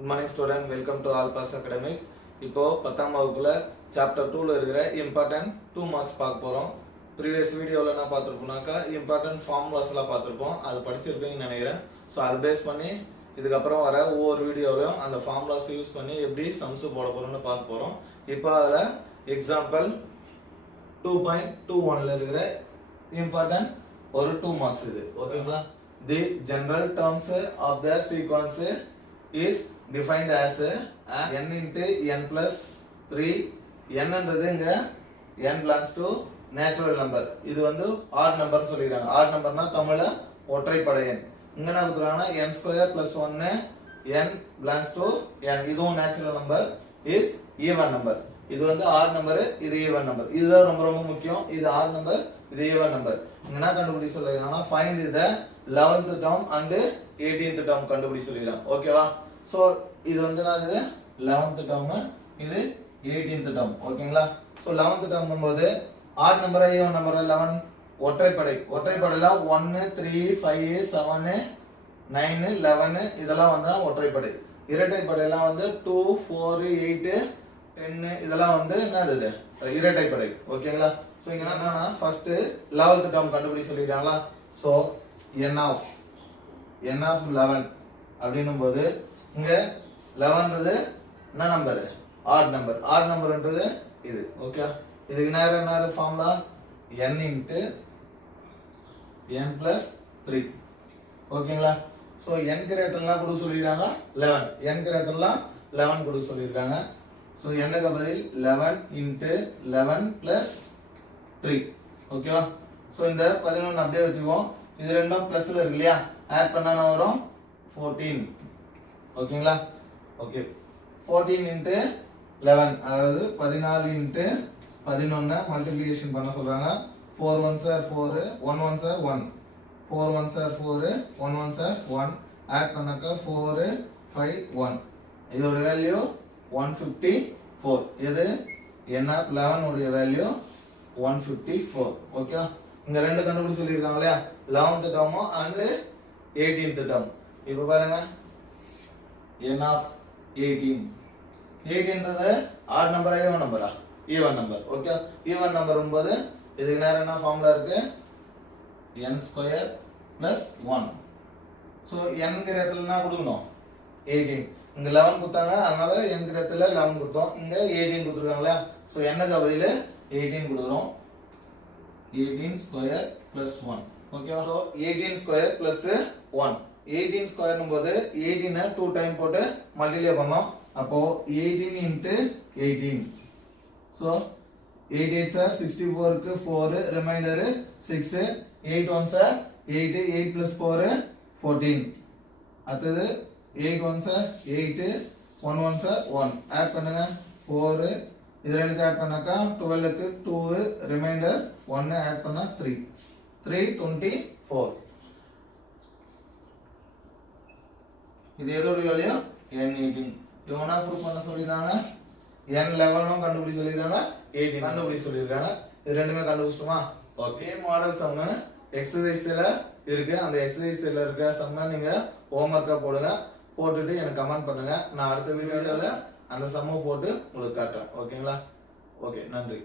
Good morning student, welcome to All Pass Academic. இப்போ 10ஆம் வகுப்புல chapter 2ல இருக்கிற important 2 marks பார்க்க போறோம். previous வீடியோல என்ன பார்த்திருப்போம்னாக்கா important formulasலாம் பார்த்திருப்போம். அது படிச்சிருப்பீங்கன்னு நினைக்கிறேன். சோ அது பேஸ் பண்ணி இதுக்கு அப்புறம் வர ஒவ்வொரு வீடியோலயும் அந்த formulas யூஸ் பண்ணி எப்படி sums போட போறோம்னு பார்க்க போறோம். இப்போ அதுல example 2.21ல இருக்கிற important ஒரு 2 marks இது. ஓகேங்களா? The general terms of the sequence is defined as n into n plus 3. n என்றது இங்க n belongs to natural number. இது வந்து odd number சொல்லிருக்காங்க. odd numberனா தமிழ்ல ஒற்றைப்படை எண். இங்க என்ன கொடுத்திருக்காங்கன்னா n square plus 1 n belongs to n. இதுவும் natural number is even number. இது வந்து odd number, இது even number. இதுதான் ரொம்ப ரொம்ப முக்கியம். இது odd number, இது even number. இங்க என்ன கண்டுபிடிக்க சொல்லிருக்காங்கன்னா find the 11th term and 18th term கண்டுபிடி சொல்லிருக்காங்க. ஓகேவா? சோ இது வந்து என்னது 11th term, இது 18th term. ஓகேங்களா? சோ 11th term போது odd number even number 11 ஒற்றைப்படையில 1 3 5 7 9 11 இதெல்லாம் வந்து ஒற்றைப்படை. இரட்டைப்படையெல்லாம் வந்து 2 4 8 10 இதெல்லாம் வந்து என்னது இரட்டைப்படை. ஓகேங்களா? சோ இங்க என்னன்னா ஃபர்ஸ்ட் 11th term கண்டுபிடி சொல்லிருக்காங்களா? சோ n of 11 அப்படினும்போது இங்க 11ன்றது என்ன நம்பர்? odd நம்பர்ன்றது இது. ஓகே, இதுக்கு நேரா formula n into n plus 3. ஓகேங்களா? சோ n கிரேத்தல்லாம் கொடுக்க சொல்லிருக்காங்க 11, n கிரேத்தல்லாம் 11 கொடுக்க சொல்லிருக்காங்க. சோ n க்கு பதில் 11 into 11 plus 3. ஓகேவா? சோ இந்த 11 அப்படியே வெச்சுக்குவோம். இது ரெண்டும் பிளஸ்ல இருக்கு இல்லையா? ஆட் பண்ணா என்ன வரும்? 14. ஓகேங்களா? ஓகே, 14 into 11 அதாவது 14 into 11 மல்டிப்ளிகேஷன் பண்ண சொல்றாங்க. 4 1s are 4, 1 1s are 1, 4 1s are 4, 1 1s are 1. Add பண்ணாக்க 4 5 1. இதோட வேல்யூ 154. இது n of 11 உடைய வேல்யூ 154. ஓகே, இங்க ரெண்டு கண்டுபிடி சொல்லிருக்காங்க இல்லையா? 11th term and 18th term. இப்போ பாருங்க n of 18ன்றது odd number even number even number. Okay, even number போது இதுக்கு நேரா என்ன ஃபார்முலா இருக்கு? n square plus 1. So n க்கு இடத்துல என்ன கொடுக்கணும்? 18. இங்க 11 கொடுத்தாங்க, அதனால n க்கு இடத்துல 11 கொடுத்தோம். இங்க 18 கொடுத்திருக்காங்களா? சோ n க்கு பதிலா 18 கொடுக்கிறோம். 18 square plus 1. Okay, so 18 square plus 1. 18 square னும்போது 18 2 time போட்டு மல்டிப்ளை பண்ணோம். அப்போ 18 into 18. சோ 8 8s are 64 க்கு 4 ரிமைண்டர் 6, 8 1s are 8, 8 plus 4 14. அடுத்து 8 1s are 8, 1 1s are 1. Add பண்ணுங்க 4, இது ரெண்டுத்தையும் ஆட் பண்ணாக்கா 12 க்கு 2 ரிமைண்டர் 1 ஆட் பண்ணா 3, 324. இது எதோட வேல்யூ? n18. இவனா ப்ரூஃப் பண்ண சொல்லிருக்காங்க n11 கண்டுபிடி சொல்லிருக்காங்க, 18 கண்டுபிடி சொல்லிருக்காங்க. இது ரெண்டுமே கண்டுபிடிச்சிட்டோமா? ஓகே, மாடல் சம் எக்ஸர்சைஸ்ல இருக்கு. அந்த எக்ஸர்சைஸ்ல இருக்க சம்ம நீங்க ஹோம்வொர்க்கா போடுங்க. போட்டுட்டு எனக்கு கமெண்ட் பண்ணுங்க. நான் அடுத்த வீடியோல அந்த சம்ம போட்டு உங்களுக்கு காட்டுறேன். ஓகேங்களா? ஓகே, நன்றி.